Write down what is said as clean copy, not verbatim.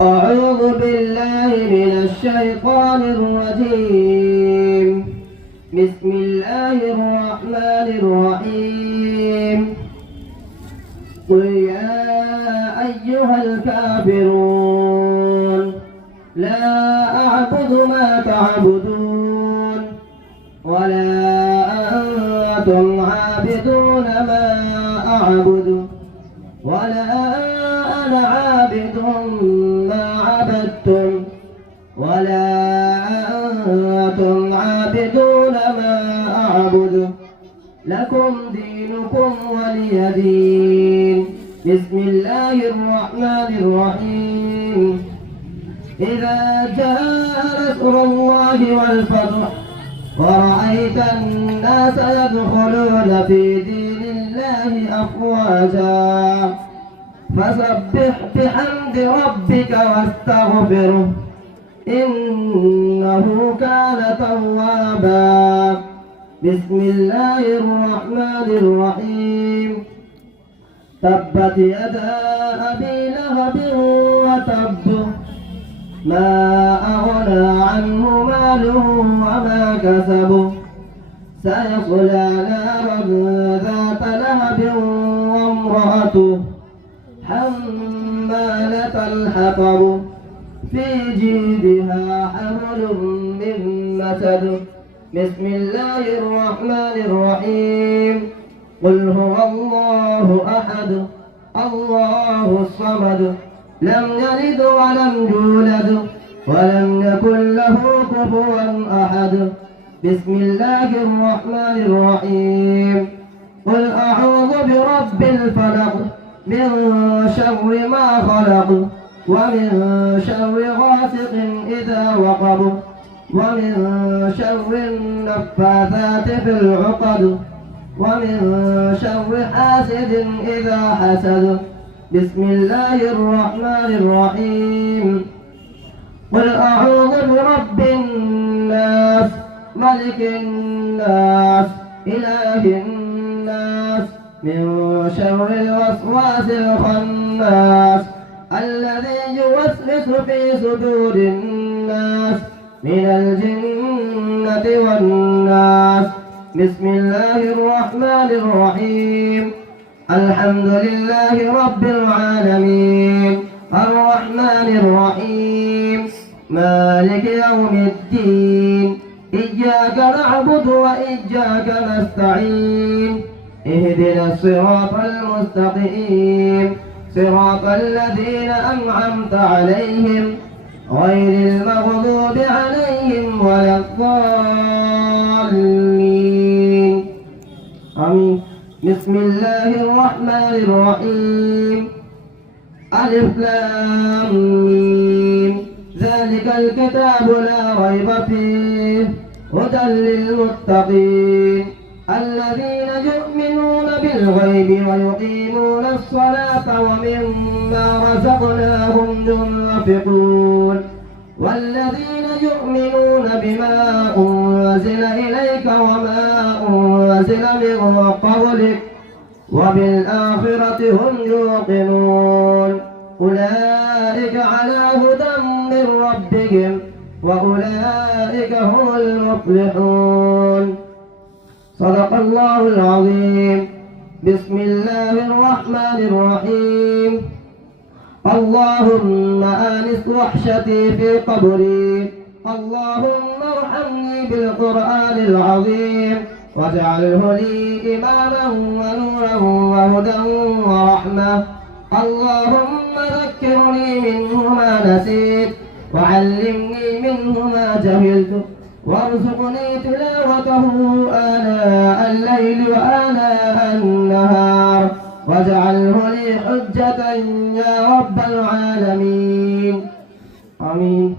أعوذ بالله من الشيطان الرجيم. بسم الله الرحمن الرحيم. قل يا أيها الكافرون لا أعبد ما تعبدون ولا أنتم عابدون ما أعبد ولا أنا عابد ما عبدتم ولا أنتم عابدون ما أعبد لكم دينكم ولي دين. بسم الله الرحمن الرحيم. إذا جاء نصر الله والفتح ورأيت الناس يدخلون في دين الله أفواجا فسبح بحمد ربك واستغفره إنه كان توابا. بسم الله الرحمن الرحيم. تبت يدا أبي لهب وتب ما أغنى عنه ماله وما كسب سيصلى نارا ذات لهب وامرأته حمالة الحطب في جيدها حبل من مسد. بسم الله الرحمن الرحيم. قل هو الله أحد الله الصمد لم يلد ولم يولد ولم يكن له كفوا أحد. بسم الله الرحمن الرحيم. قل أعوذ برب الفلق من شر ما خلق ومن شر غاسق إذا وقب ومن شر النفاثات في العقد ومن شر حاسد إذا حسد. بسم الله الرحمن الرحيم. قل أعوذ برب الناس ملك الناس إله الناس من شر الوسواس الخناس الذي يوسوس في صدور الناس من الجنة والناس. بسم الله الرحمن الرحيم. الحمد لله رب العالمين الرحمن الرحيم مالك يوم الدين إياك نعبد وإياك نستعين اهدنا الصراط المستقيم صراط الذين أنعمت عليهم غير المغضوب عليهم ولا الضالين آمين. بسم الله الرحمن الرحيم. ألف لام ميم ذلك الكتاب لا ريب فيه هدى للمتقين الذين يؤمنون بالغيب ويقيمون الصلاة ومما رزقناهم ينفقون والذين يؤمنون بما أنزل إليك وما أنزل من قبلك وبالآخرة هم يوقنون أولئك على هدى من ربهم وأولئك هم المفلحون. صدق الله العظيم. بسم الله الرحمن الرحيم. اللهم آنس وحشتي في قبري اللهم ارحمني بالقرآن العظيم واجعله لي إماما ونورا وهدى ورحمة. اللهم ذكرني منه ما نسيت وعلمني منه ما جهلت وارزقني تلاوته آناء الليل وآناء النهار واجعله لي حجة يا رب العالمين آمين.